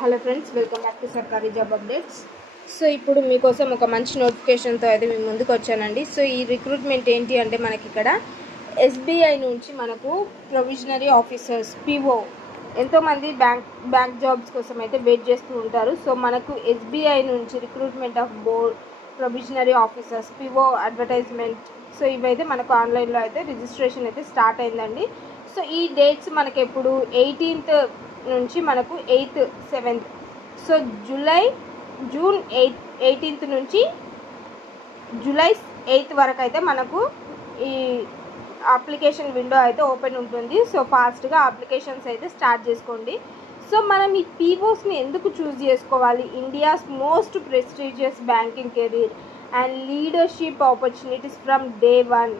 Hello friends, welcome back to సర్కారీ job updates. So ఇప్పుడు మీకోసం ఒక మంచి నోటిఫికేషన్తో అయితే మేము ముందుకు వచ్చానండి. సో ఈ రిక్రూట్మెంట్ ఏంటి అంటే మనకి ఇక్కడ ఎస్బీఐ నుంచి మనకు ప్రొవిజనరీ ఆఫీసర్స్ పిఓ ఎంతోమంది బ్యాంక్ జాబ్స్ కోసం అయితే వెయిట్ చేస్తూ ఉంటారు. సో మనకు ఎస్బీఐ నుంచి recruitment of board provisionary officers PO advertisement, so ఇవైతే మనకు ఆన్లైన్లో అయితే రిజిస్ట్రేషన్ అయితే స్టార్ట్ అయిందండి. సో ఈ డేట్స్ మనకి ఎప్పుడు 18th నుంచి మనకు 8th 7th, so June 18th నుంచి జూలై 8th వరకు అయితే మనకు ఈ అప్లికేషన్ విండో అయితే ఓపెన్ ఉంటుంది. సో ఫాస్ట్గా అప్లికేషన్స్ అయితే స్టార్ట్ చేసుకోండి. సో మనం ఈ పీఓస్ని ఎందుకు చూస్ చేసుకోవాలి? India's most prestigious banking career and leadership opportunities from day one.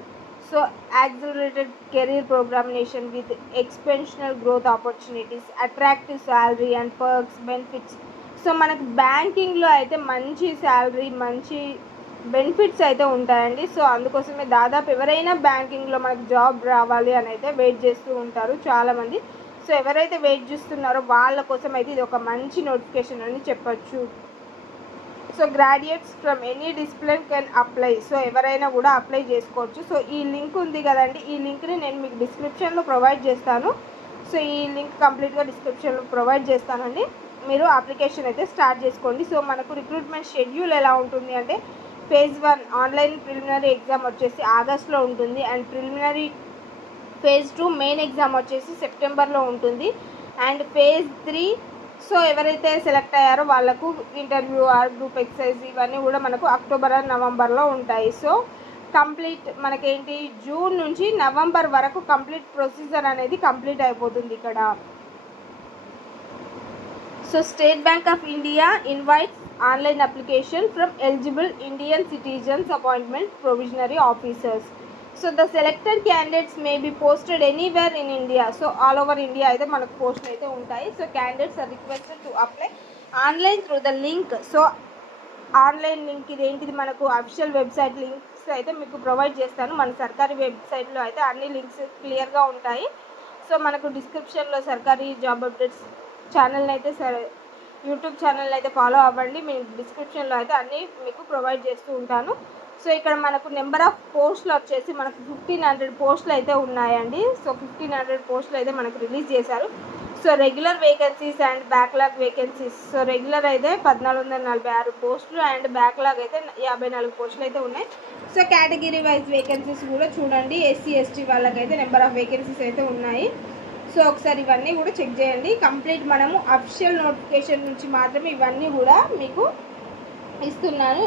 So accelerated career progression with exponential growth opportunities, attractive salary and perks, benefits. So మనకు బ్యాంకింగ్లో అయితే మంచి శాలరీ, మంచి బెనిఫిట్స్ అయితే ఉంటాయండి. సో అందుకోసమే దాదాపు ఎవరైనా బ్యాంకింగ్లో మనకు జాబ్ రావాలి అని అయితే వెయిట్ చేస్తూ ఉంటారు చాలామంది. సో ఎవరైతే వెయిట్ చేస్తున్నారో వాళ్ళ కోసం అయితే ఇది ఒక మంచి నోటిఫికేషన్ అని చెప్పచ్చు. So graduates from any discipline can apply. So ఎవరైనా కూడా అప్లై చేసుకోవచ్చు. సో ఈ లింక్ ఉంది కదండి, ఈ లింక్ని నేను మీకు డిస్క్రిప్షన్లో ప్రొవైడ్ చేస్తాను. సో ఈ లింక్ కంప్లీట్గా డిస్క్రిప్షన్లో ప్రొవైడ్ చేస్తానండి. మీరు అప్లికేషన్ అయితే స్టార్ట్ చేసుకోండి. సో మనకు రిక్రూట్మెంట్ షెడ్యూల్ ఎలా ఉంటుంది అంటే ఫేజ్ 1 ఆన్లైన్ ప్రిలిమినరీ ఎగ్జామ్ వచ్చేసి ఆగస్ట్లో ఉంటుంది, and preliminary phase 2 main exam వచ్చేసి సెప్టెంబర్లో ఉంటుంది, అండ్ ఫేజ్ 3 సో ఎవరైతే సెలెక్ట్ అయ్యారో వాళ్ళకు ఇంటర్వ్యూ ఆర్ గ్రూప్ ఎక్సర్సైజ్ ఇవన్నీ కూడా మనకు అక్టోబర్ ఆర్ నవంబర్లో ఉంటాయి. సో కంప్లీట్ మనకేంటి జూన్ నుంచి నవంబర్ వరకు కంప్లీట్ ప్రొసీజర్ అనేది కంప్లీట్ అయిపోతుంది ఇక్కడ. So State Bank of India invites online application from eligible Indian citizens appointment provisionary officers. So the selected candidates may be posted anywhere in India. So all over India అయితే మనకు పోస్టులు అయితే ఉంటాయి. So candidates are requested to apply online through the link. So online link ఇది ఏంటిది, మనకు official website links అయితే మీకు ప్రొవైడ్ చేస్తాను. మన సర్కారీ వెబ్సైట్లో అయితే అన్ని లింక్స్ క్లియర్గా ఉంటాయి. సో మనకు డిస్క్రిప్షన్లో సర్కారీ జాబ్ అప్డేట్స్ ఛానల్ని అయితే యూట్యూబ్ ఛానల్ని అయితే ఫాలో అవ్వండి. మీ డిస్క్రిప్షన్లో అయితే అన్నీ మీకు ప్రొవైడ్ చేస్తూ ఉంటాను. సో ఇక్కడ మనకు నెంబర్ ఆఫ్ పోస్టులు వచ్చేసి మనకు 1500 పోస్టులు అయితే ఉన్నాయండి. సో 1500 పోస్టులు అయితే మనకు రిలీజ్ చేశారు. So regular vacancies and backlog vacancies. So regular అయితే 1446 పోస్టులు అండ్ బ్యాక్లాగ్ అయితే 54 పోస్టులు అయితే ఉన్నాయి. సో కేటగిరీ వైజ్ వేకెన్సీస్ కూడా చూడండి. ఎస్సీ ఎస్టీ వాళ్ళకైతే నెంబర్ ఆఫ్ వేకెన్సీస్ అయితే ఉన్నాయి. సో ఒకసారి ఇవన్నీ కూడా చెక్ చేయండి. కంప్లీట్ మనము అఫీషియల్ నోటిఫికేషన్ నుంచి మాత్రమే ఇవన్నీ కూడా మీకు ఇస్తున్నాను.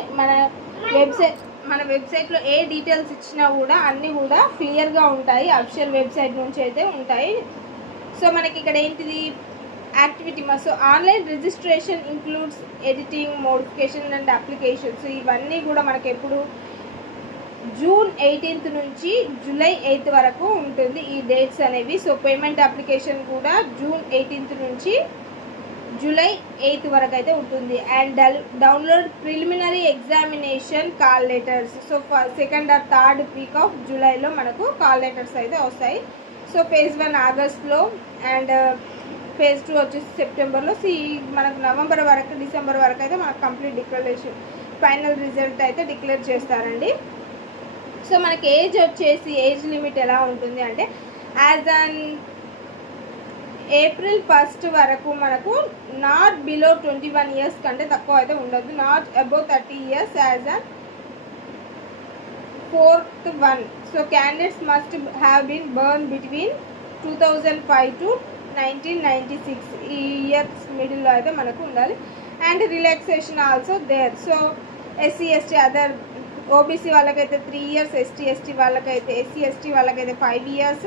మన వెబ్సైట్లో ఏ డీటెయిల్స్ ఇచ్చినా కూడా అన్నీ కూడా క్లియర్గా ఉంటాయి. అఫీషియల్ వెబ్సైట్ నుంచి అయితే ఉంటాయి. సో మనకి ఇక్కడ ఏంటిది activity so online registration includes editing, modification and applications. ఇవన్నీ కూడా మనకి ఎప్పుడు జూన్ 18th నుంచి జూలై 8th వరకు ఉంటుంది ఈ డేట్స్ అనేవి. సో పేమెంట్ అప్లికేషన్ కూడా జూన్ 18th నుంచి జూలై 8th వరకు అయితే ఉంటుంది. And download preliminary examination call letters. So second or third week off జూలైలో మనకు కాల్ లెటర్స్ అయితే వస్తాయి. సో ఫేజ్ 1 ఆగస్ట్లో అండ్ ఫేజ్ 2 వచ్చేసి సెప్టెంబర్లో. మనకు నవంబర్ వరకు డిసెంబర్ వరకు అయితే మనకు కంప్లీట్ డిక్లరేషన్ ఫైనల్ రిజల్ట్ అయితే డిక్లేర్ చేస్తారండి. సో మనకి ఏజ్ వచ్చేసి ఏజ్ లిమిట్ ఎలా ఉంటుంది అంటే యాజ్ అన్ ఏప్రిల్ 1st వరకు మనకు నాట్ బిలో 21 years కంటే తక్కువ అయితే ఉండదు. Not above 30 years as on 4th 1. So candidates must have been born between 2005 to 1996 ఈ ఇయర్స్ మిడిల్లో అయితే మనకు ఉండాలి. And relaxation also there. So SC ST other OBC వాళ్ళకైతే 3 years, ఎస్సీ ఎస్టీ వాళ్ళకైతే 5 years.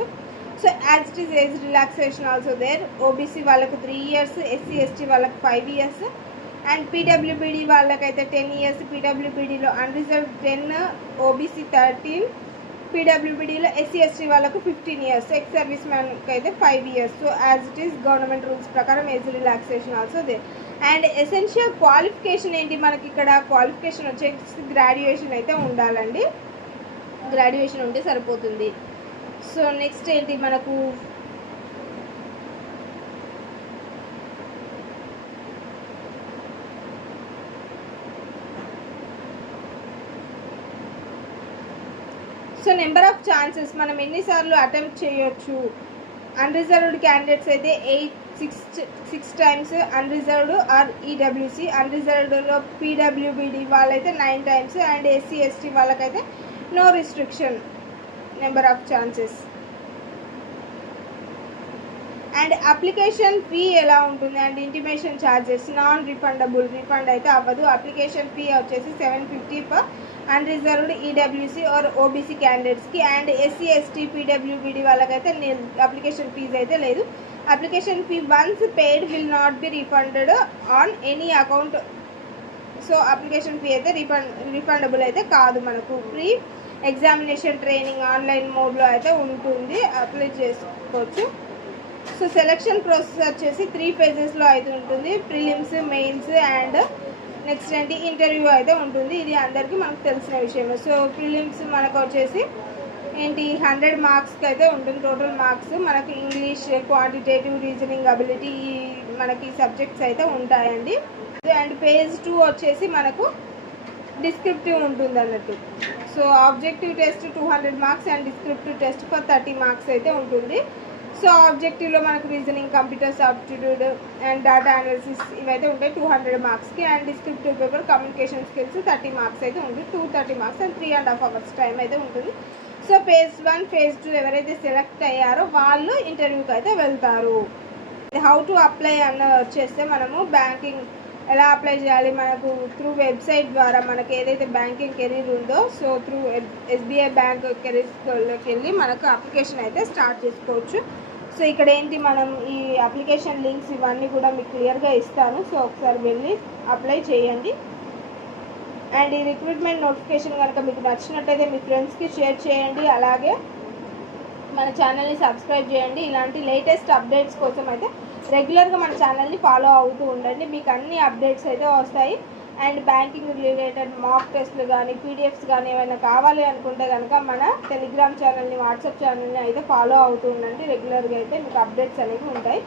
So as it is age relaxation also there. OBC వాళ్ళకు 3 years, SC ST వాళ్ళకి 5 years, and PWBD వాళ్ళకైతే 10 years. పీడబ్ల్యూబీడీలో అన్రిజర్వ్ 10, ఓబీసీ 13, పీడబ్ల్యూబీడీలో SC ST వాళ్ళకు 15 years, ex service మ్యాన్కి అయితే 5 years. So as it is government rules ప్రకారం age relaxation also there. And essential qualification ఏంటి, మనకి ఇక్కడ క్వాలిఫికేషన్ వచ్చేసి గ్రాడ్యుయేషన్ అయితే ఉండాలండి. గ్రాడ్యుయేషన్ ఉంటే సరిపోతుంది. సో నెక్స్ట్ ఏంటి మనకు సో నెంబర్ ఆఫ్ ఛాన్సెస్ మనం ఎన్నిసార్లు అటెంప్ట్ చేయొచ్చు. అన్రిజర్వ్డ్ క్యాండిడేట్స్ అయితే 6 టైమ్స్, అన్రిజర్వ్డ్ ఆర్ ఈడబ్ల్యూసీ, అన్రిజర్వ్డ్లో పీడబ్ల్యూబీడీ వాళ్ళైతే 9 టైమ్స్, అండ్ ఎస్సీ ఎస్టీ వాళ్ళకైతే no restriction number of chances. And application fee ఎలా ఉంటుంది and intimation charges non refundable, refund అయితే అవ్వదు. అప్లికేషన్ ఫీ వచ్చేసి 750 for unreserved EWC or OBC క్యాండిడేట్స్కి, అండ్ ఎస్సీ ఎస్టీ పీడబ్ల్యూబీడీ వాళ్ళకైతే అప్లికేషన్ ఫీజు అయితే లేదు. Application fee once paid will not be refunded on any account. So application fee అయితే refundable అయితే కాదు. మనకు ప్రీ ఎగ్జామినేషన్ ట్రైనింగ్ ఆన్లైన్ మోడ్లో అయితే ఉంటుంది, అప్లై చేసుకోవచ్చు. సో సెలక్షన్ ప్రాసెస్ వచ్చేసి 3 phases అయితే ఉంటుంది. ప్రిలిమ్స్, మెయిన్స్ అండ్ నెక్స్ట్ ఏంటి ఇంటర్వ్యూ అయితే ఉంటుంది. ఇది అందరికీ మనకు తెలిసిన విషయమే. సో ప్రిలిమ్స్ మనకు వచ్చేసి ఏంటి 100 మార్క్స్కి అయితే ఉంటుంది టోటల్ మార్క్స్. మనకి ఇంగ్లీష్, క్వాంటిటేటివ్, రీజనింగ్ అబిలిటీ మనకి సబ్జెక్ట్స్ అయితే ఉంటాయండి. అండ్ phase 2 వచ్చేసి మనకు డిస్క్రిప్టివ్ ఉంటుంది అన్నట్టు. So objective test 200 marks and descriptive test for 30 marks అయితే ఉంటుంది. సో ఆబ్జెక్టివ్లో మనకు reasoning, computers aptitude and data analysis ఇవైతే ఉంటాయి 200 మార్క్స్కి. And descriptive paper communication skills 30 marks అయితే ఉంటుంది. 230 మార్క్స్ అండ్ 3.5 hours టైం అయితే ఉంటుంది. సో phase 1, phase 2 ఎవరైతే సెలెక్ట్ అయ్యారో వాళ్ళు ఇంటర్వ్యూకి అయితే వెళ్తారు. హౌ టు అప్లై అన్న వచ్చేస్తే మనము బ్యాంకింగ్ ఎలా అప్లై చేయాలి, మనకు త్రూ వెబ్సైట్ ద్వారా మనకు ఏదైతే బ్యాంకింగ్ కెరీర్ ఉందో సో త్రూ ఎస్బీఐ బ్యాంక్ కెరీర్లోకి వెళ్ళి మనకు అప్లికేషన్ అయితే స్టార్ట్ చేసుకోవచ్చు. సో ఇక్కడ ఏంటి మనం ఈ అప్లికేషన్ లింక్స్ ఇవన్నీ కూడా మీకు క్లియర్గా ఇస్తాను. సో ఒకసారి వెళ్ళి అప్లై చేయండి. అండ్ ఈ రిక్రూట్మెంట్ నోటిఫికేషన్ కనుక మీకు నచ్చినట్టయితే మీ ఫ్రెండ్స్కి షేర్ చేయండి. అలాగే మన ఛానల్ని సబ్స్క్రైబ్ చేయండి. ఇలాంటి లేటెస్ట్ అప్డేట్స్ కోసం అయితే రెగ్యులర్గా మన ఛానల్ని ఫాలో అవుతూ ఉండండి. మీకు అన్ని అప్డేట్స్ అయితే వస్తాయి. అండ్ బ్యాంకింగ్ రిలేటెడ్ మాక్ టెస్ట్లు కానీ పీడిఎఫ్స్ కానీ ఏమైనా కావాలి అనుకుంటే కనుక మన టెలిగ్రామ్ ఛానల్ని, వాట్సాప్ ఛానల్ని అయితే ఫాలో అవుతూ ఉండండి. రెగ్యులర్గా అయితే మీకు అప్డేట్స్ అనేవి ఉంటాయి.